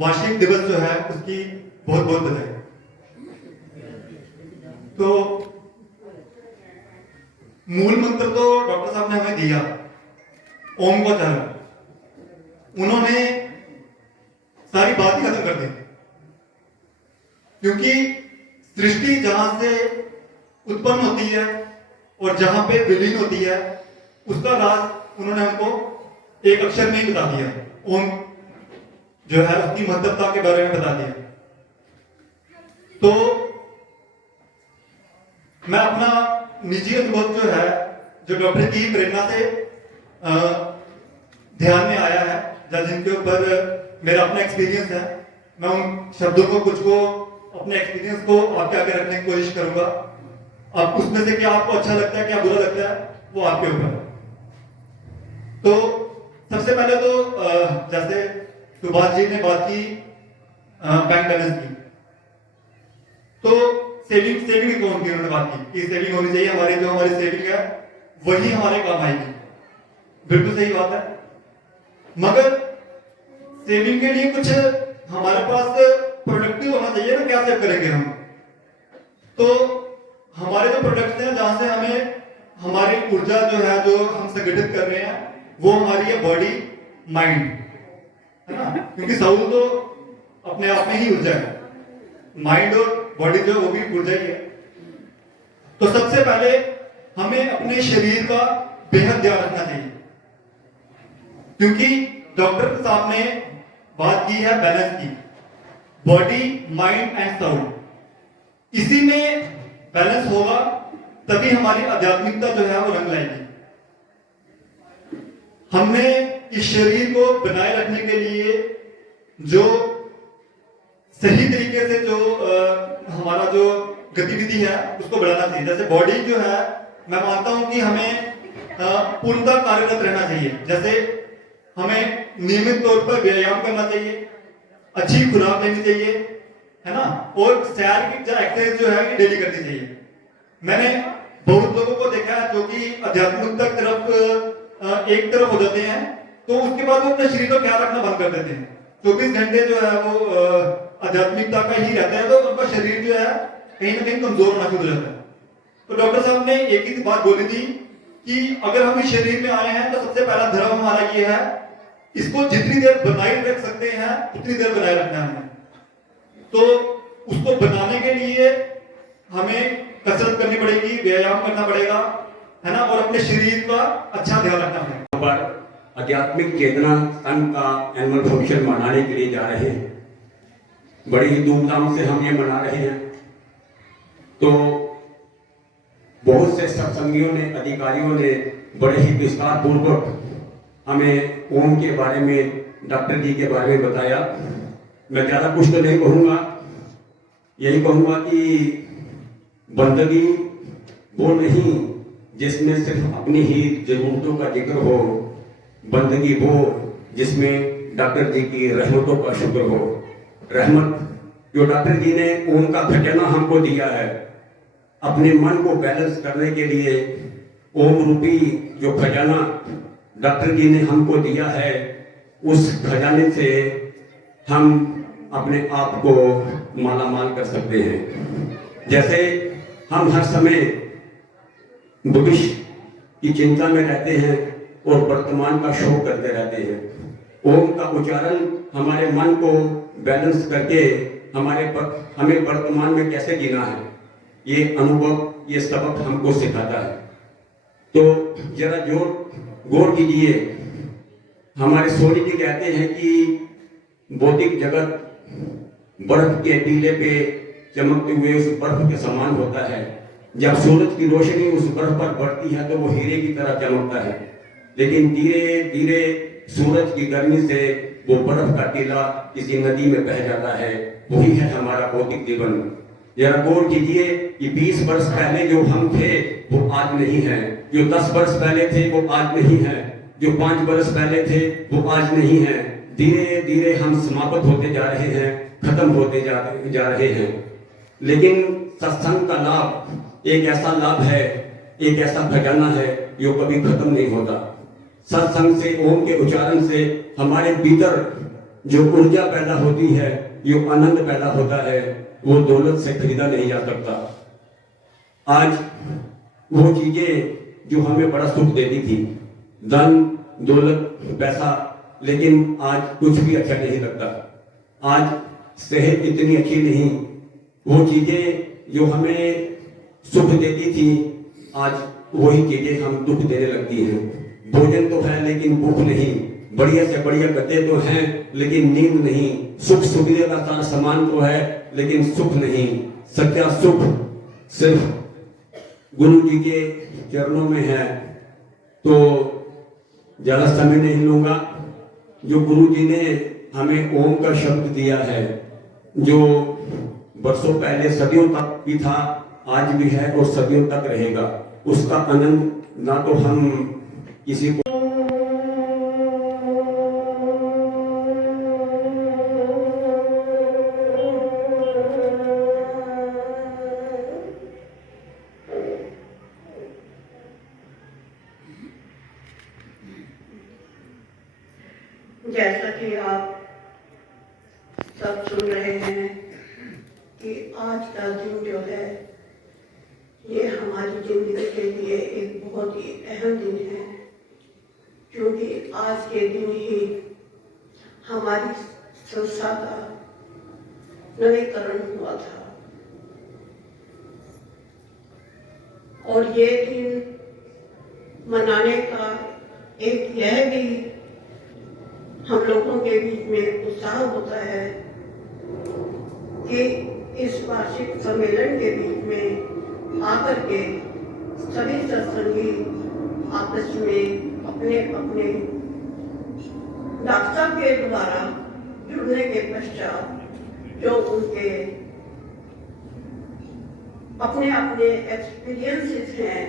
वार्षिक दिवस जो है उसकी बहुत बहुत बधाई। तो मूल मंत्र तो डॉक्टर साहब ने हमें दिया, ओम को चला, उन्होंने सारी बात ही खत्म कर दी। क्योंकि सृष्टि जहां से उत्पन्न होती है और जहां पे विलीन होती है, उसका राज उन्होंने हमको एक अक्षर में ही बता दिया। ओम जो है उसकी महत्वता के बारे में बता दिया। तो मैं अपना निजी अनुभव जो है, जो डॉक्टर की प्रेरणा से ध्यान में आया है, या जिनके ऊपर मेरा अपना एक्सपीरियंस है, मैं उन शब्दों को कुछ को अपने एक्सपीरियंस को आपके आगे रखने की कोशिश करूंगा। अब उसमें से क्या आपको अच्छा लगता है, क्या बुरा लगता है, वो आपके ऊपर है। तो सबसे पहले तो जैसे सुभाष जी ने बात की बैंक बैलेंस की, तो सेविंग अकाउंट की उन्होंने बात की कि सेविंग होनी चाहिए, हमारी जो हमारी सेविंग है वही हमारे काम आएगी। बिल्कुल सही बात है, मगर सेविंग के लिए कुछ हमारे पास प्रोडक्टिव होना चाहिए ना, क्या सेव करेंगे हम। तो हमारे जो प्रोडक्ट्स हैं, जहां से हमें हमारी ऊर्जा जो है, जो हम संगठित कर रहे हैं, वो हमारी है बॉडी माइंड, है ना, क्योंकि साउल तो अपने आप में ही ऊर्जा है, माइंड और बॉडी जो वो भी ऊर्जा ही है। तो सबसे पहले हमें अपने शरीर का बेहद ध्यान रखना चाहिए, क्योंकि डॉक्टर साहब ने बात की है बैलेंस की, बॉडी माइंड एंड साउल। इसी में बैलेंस होगा तभी हमारी आध्यात्मिकता जो है वो रंग लाएगी। हमने इस शरीर को बनाए रखने के लिए जो सही तरीके से जो हमारा जो गतिविधि है उसको बढ़ाना चाहिए। जैसे बॉडी जो है, मैं मानता हूं कि हमें पूर्णतः कार्यरत रहना चाहिए। जैसे हमें नियमित तौर पर व्यायाम करना चाहिए, अच्छी खुराक लेनी चाहिए, है ना, और सैर की एक्सरसाइज जो है डेली करनी चाहिए। मैंने बहुत लोगों को देखा है जो कि आध्यात्मिकता की तरफ एक तरफ हो जाते हैं, तो उसके बाद वो अपने शरीर का ख्याल रखना बंद कर देते हैं। 24 घंटे जो है वो आध्यात्मिकता का ही रहता है, तो उनका शरीर जो है कहीं ना कहीं कमजोर होना शुरू हो जाता है। तो डॉक्टर साहब ने एक ही बात बोली थी कि अगर हम इस शरीर में आए हैं तो सबसे पहला धर्म हमारा ये है, इसको जितनी देर बनाए रख सकते हैं उतनी देर बनाए रखना है। तो उसको बनाने के लिए हमें कसरत करनी पड़ेगी, व्यायाम करना पड़ेगा, है ना, और अपने शरीर का अच्छा ध्यान रखना पड़ेगा। पर आध्यात्मिक चेतना संघ का एनुअल फंक्शन मनाने के लिए जा रहे हैं। बड़ी ही धूमधाम से हम ये मना रहे हैं। तो बहुत से सत्संगियों ने, अधिकारियों ने बड़े ही विस्तार पूर्वक हमें ओम के बारे में, डॉक्टर जी के बारे में बताया। मैं ज्यादा कुछ तो नहीं कहूंगा, यही कहूंगा कि बंदगी वो नहीं जिसमें सिर्फ अपनी ही जरूरतों का जिक्र हो, बंदगी वो जिसमें डॉक्टर जी की रहमतों का शुक्र हो। रहमत जो डॉक्टर जी ने ओम का खजाना हमको दिया है, अपने मन को बैलेंस करने के लिए ओम रूपी जो खजाना डॉक्टर जी ने हमको दिया है, उस खजाने से हम अपने आप को मालामाल कर सकते हैं। जैसे हम हर समय भविष्य की चिंता में रहते हैं और वर्तमान का शोक करते रहते हैं। ओम का उच्चारण हमारे मन को बैलेंस करके हमें वर्तमान में कैसे जीना है, ये अनुभव, ये सबक हमको सिखाता है। तो जरा गौर कीजिए, हमारे सोनी जी कहते हैं कि भौतिक जगत बर्फ के टीले पे चमकते हुए उस बर्फ के समान होता है। जब सूरज की रोशनी उस बर्फ पर पड़ती है तो वो हीरे की तरह चमकता है, लेकिन धीरे धीरे सूरज की गर्मी से वो बर्फ का टीला किसी नदी में बह जाता है। वही है हमारा भौतिक जीवन। जरा गौर कीजिए कि 20 वर्ष पहले जो हम थे वो आज नहीं है, जो 10 वर्ष पहले थे वो आज नहीं है, जो 5 वर्ष पहले थे वो आज नहीं है। धीरे धीरे हम समाप्त होते जा रहे हैं, खत्म होते जा रहे हैं। लेकिन सत्संग का लाभ एक ऐसा लाभ है, एक ऐसा खजाना है जो कभी खत्म नहीं होता। सत्संग से, ओम के उच्चारण से हमारे भीतर जो ऊर्जा पैदा होती है, जो आनंद पैदा होता है, वो दौलत से खरीदा नहीं जा सकता। आज वो चीजें जो हमें बड़ा सुख देती थी, धन, दौलत, पैसा, लेकिन आज कुछ भी अच्छा नहीं लगता। आज सेहत इतनी अच्छी नहीं, वो चीजें जो हमें सुख देती थी, आज वही चीजें हम दुख देने लगती हैं। भोजन तो है लेकिन भूख नहीं, बढ़िया से बढ़िया गद्दे तो हैं लेकिन नींद नहीं, सुख सुविधा का सारा सामान तो है लेकिन सुख नहीं। सच्चा सुख सिर्फ गुरु जी के चरणों में है। तो ज्यादा समय नहीं लूंगा। जो गुरु जी ने हमें ओम का शब्द दिया है, जो वर्षों पहले सदियों तक भी था, आज भी है और सदियों तक रहेगा, उसका आनंद ना तो हम किसी को जैसा कि आप सब सुन रहे हैं कि आज का दिन जो है ये हमारी जिंदगी के लिए एक बहुत ही अहम दिन है, क्योंकि आज के दिन ही हमारी संस्था का नवीकरण हुआ था। और ये दिन मनाने का एक यह भी हम लोगों के बीच में उत्साह होता है कि इस वार्षिक सम्मेलन के बीच में आकर के सभी सत्संगी आपस में अपने अपने डॉक्टर साहब के द्वारा जुड़ने के पश्चात जो उनके अपने अपने एक्सपीरियंसेस हैं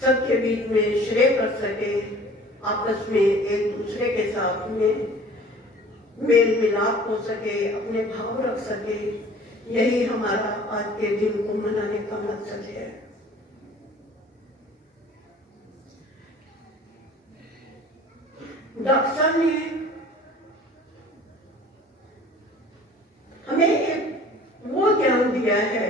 सबके बीच में शेयर कर सके, आपस में एक दूसरे के साथ में मेल मिलाप हो सके, अपने भाव रख सके। यही हमारा आज के दिन को मनाने का मकसद है। डॉक्टर साहब ने हमें एक वो ज्ञान दिया है,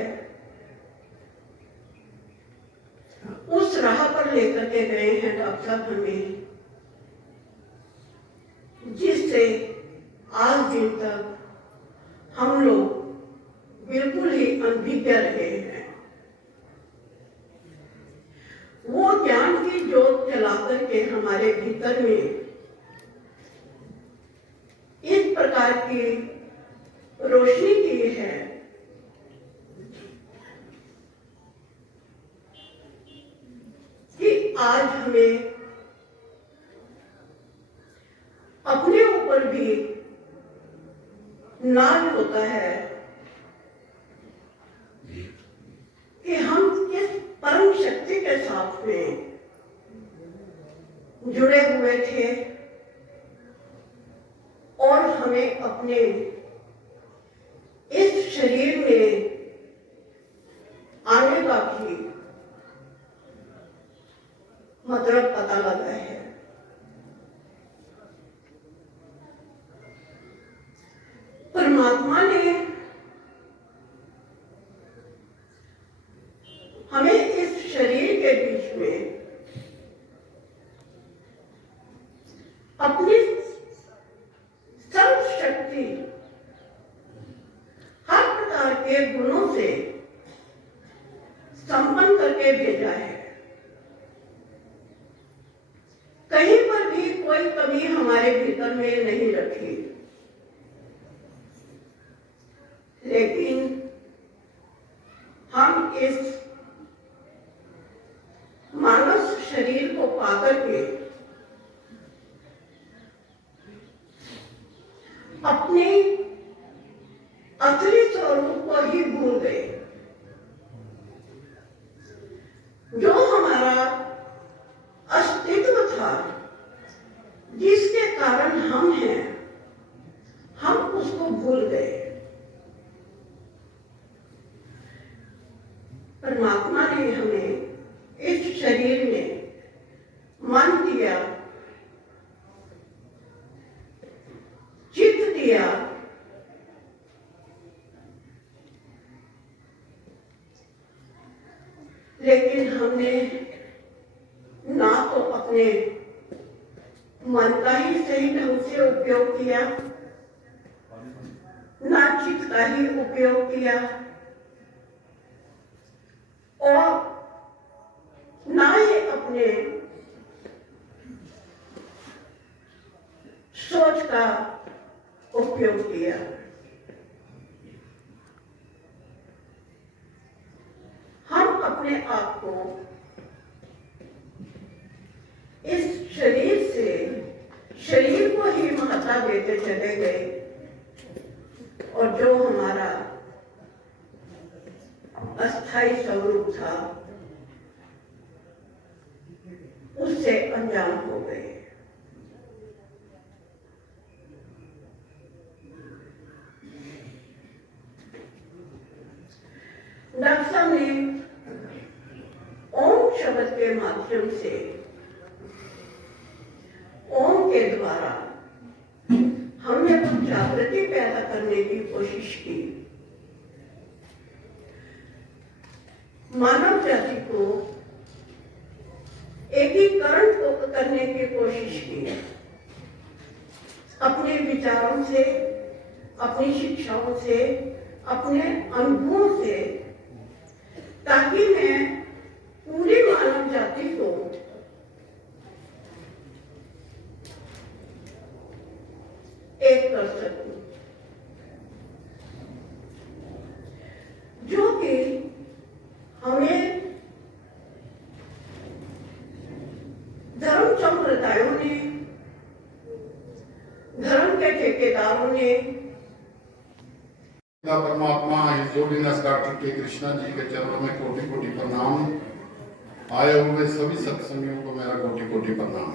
उस राह पर लेकर के गए हैं डॉक्टर साहब हमें, जिससे आज दिन तक हम लोग बिल्कुल ही अनभिज्ञ रहे हैं। वो ज्ञान की जोत जला करके हमारे भीतर में इस प्रकार की रोशनी की है कि आज हमें अपने ऊपर भी नाज होता है कि हम किस परम शक्ति के साथ में जुड़े हुए थे और हमें अपने इस शरीर में आने का भी मतलब पता लगा है। परमात्मा ने हमें इस शरीर के बीच में अपनी सर्व शक्ति हर प्रकार के गुणों से संपन्न करके भेजा है। कहीं पर भी कोई कमी हमारे भीतर में नहीं रखी, लेकिन हम इस मानव शरीर को पाकर के अपने असली स्वरूप को ही भूल गए। जो हमारा अस्तित्व था, जिसके कारण हम हैं, हम उसको भूल गए। परमात्मा ने हमें इस शरीर में मन दिया, चित्त दिया, लेकिन हमने ना तो अपने मन का ही सही ढंग से उपयोग किया, ना चित्त का ही उपयोग किया, और ना ही अपने सोच का उपयोग किया। हम अपने आप को इस शरीर को ही महत्ता देते चले गए और जो हमारा अस्थाई स्वरूप था उससे अनजान हो गए। डॉक्टर साहब ने ओम शब्द के माध्यम से, ओम के द्वारा हमने कुछ जागृति पैदा करने की कोशिश की। मानव जाति को एकीकरण करने की कोशिश की, अपने विचारों से, अपनी शिक्षाओं से, अपने अनुभवों से, ताकि मैं पूरी मानव जाति को एक कर सकूं, जो कि हमें धर्म संप्रदायों ने, धर्म के ठेकेदारों ने, परमात्मा हिज होलीनेस डॉक्टर के कृष्णा जी के चरणों में कोटि कोटि प्रणाम। आए हुए सभी सत्संगियों को मेरा कोटि कोटि प्रणाम।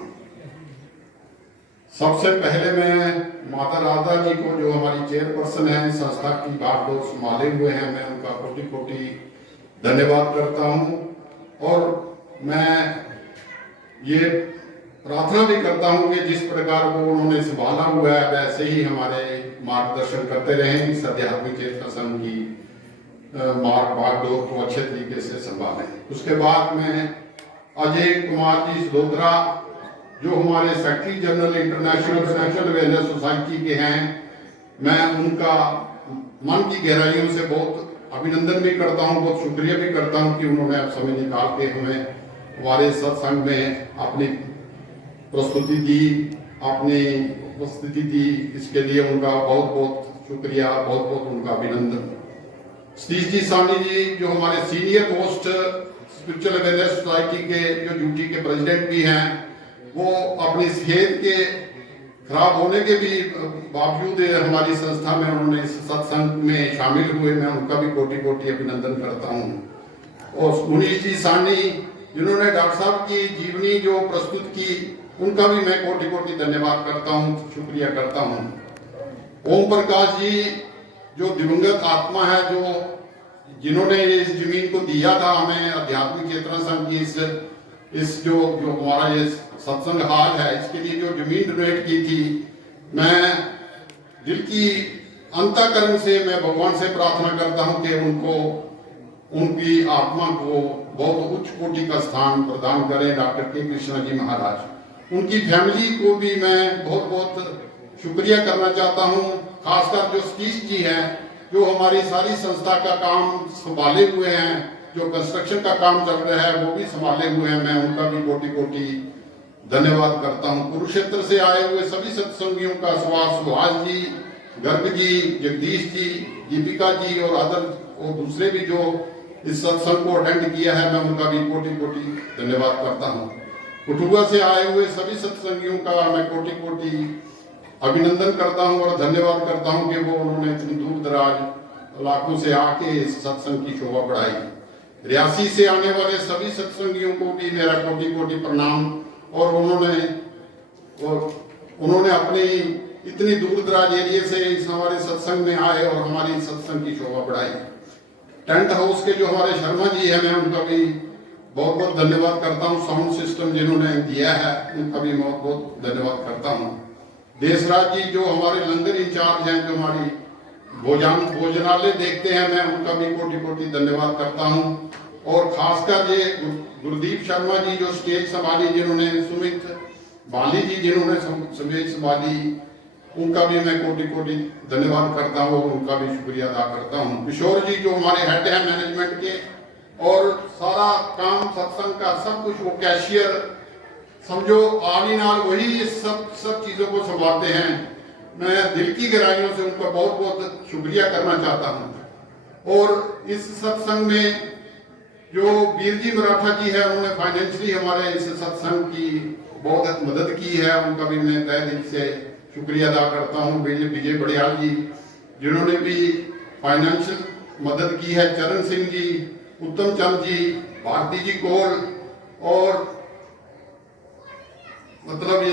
सबसे पहले मैं माता राधा जी को, जो हमारी चेयरपर्सन है संस्था की बागडोर संभाले हुए हैं, मैं उनका कोटि कोटि धन्यवाद करता हूं। और मैं ये प्रार्थना भी करता हूं कि जिस प्रकार को उन्होंने संभाला हुआ है वैसे ही हमारे मार्गदर्शन करते रहें, इस आध्यात्मिक चेतना संघ की बागडोर को अच्छे तरीके से संभालें। उसके बाद मैं अजय कुमार जी सदोदरा, जो हमारे secretary general international sexual awareness society के हैं, मैं उनका मन की गहराइयों से बहुत अभिनंदन भी करता हूं, बहुत शुक्रिया भी करता हूं कि उन्होंने अब समय निकाल के हमें हमारे सत्संग में अपनी प्रस्तुति दी, अपनी उपस्थिति दी। इसके लिए उनका बहुत बहुत शुक्रिया, बहुत बहुत उनका अभिनंदन। सतीश जी सानी जी, जो हमारे senior most spiritual awareness society के जो ड्यूटी के प्रेसिडेंट भी हैं, वो अपनी सेहत के खराब होने के भी बावजूद हमारी संस्था में उन्होंने इस सत्संग में शामिल हुए, मैं उनका भी कोटि कोटि अभिनंदन करता हूँ। और मुनीश जी सानी, जिन्होंने डॉक्टर साहब की जीवनी जो प्रस्तुत की, उनका भी मैं कोटि कोटि धन्यवाद करता हूँ, शुक्रिया करता हूँ। ओम प्रकाश जी, जो दिवंगत आत्मा है, जो जिन्होंने इस जमीन को दिया था हमें आध्यात्मिक चेतना संघ की इस जो हमारा ये सत्संग हाल है, इसके लिए जो जमीन डोनेट की थी, मैं दिल की अंतःकरण से मैं भगवान से प्रार्थना करता हूं कि उनको, उनकी आत्मा को बहुत उच्च कोटि का स्थान प्रदान करें डॉक्टर के कृष्णा जी महाराज। उनकी फैमिली को भी मैं बहुत बहुत शुक्रिया करना चाहता हूं, खासकर जो सतीश जी हैं, जो हमारी सारी संस्था का काम संभाले हुए हैं, जो कंस्ट्रक्शन का काम चल रहा है वो भी संभाले हुए हैं, मैं उनका भी कोटि कोटि धन्यवाद करता हूं। कुरुक्षेत्र से आए हुए सभी सत्संगियों का, सुहास जी, गर्ग जी, जगदीश जी, दीपिका जी और और दूसरे भी जो इस सत्संग को अटेंड किया है, मैं उनका भी कोटि कोटि धन्यवाद करता हूं। कठुआ से आए हुए सभी सत्संगियों का मैं कोटि कोटि अभिनंदन करता हूं और धन्यवाद करता हूं कि वो उन्होंने इतनी दूर दराज इलाकों से आके इस सत्संग की शोभा बढ़ाई। रियासी से आने वाले सभी सत्संगियों को भी मेरा कोटि कोटि प्रणाम। और उन्होंने अपनी इतनी दूर दराज एरिया से इस हमारे सत्संग में आए और हमारी सत्संग की शोभा बढ़ाई। टेंट हाउस के जो हमारे शर्मा जी हैं, मैं उनका भी बहुत बहुत धन्यवाद करता हूँ। साउंड सिस्टम जिन्होंने दिया है, उनका भी बहुत बहुत धन्यवाद करता हूँ। देशराज जी, जो हमारे लंगर इंचार्ज हैं, जो हमारी भोजनालय देखते हैं, मैं उनका भी कोटि कोटि धन्यवाद करता हूँ। और खासकर ये गुरदीप शर्मा जी, जो स्टेज संभाली, जिन्होंने सुमित बाली जी, जिन्होंने स्टेज संभाली, उनका भी मैं कोटि कोटि धन्यवाद करता हूँ और उनका भी शुक्रिया अदा करता हूँ। किशोर जी, जो हमारे हेड हैं मैनेजमेंट के, और सारा काम सत्संग का सब कुछ वो कैशियर समझो आनी नाल वही ये सब चीज़ों को संभालते हैं। मैं दिल की गहराइयों से उनका बहुत बहुत शुक्रिया करना चाहता हूँ। और इस सत्संग में जो वीर जी मराठा जी है, उन्होंने फाइनेंशियली हमारे इस सत्संग की बहुत मदद की है, उनका भी मैं तहे दिल से शुक्रिया अदा करता हूँ। विजय बड़ियाल जी जिन्होंने भी फाइनेंशियल मदद की है, चरण सिंह जी, उत्तम चंद जी, भारती जी कोल और मतलब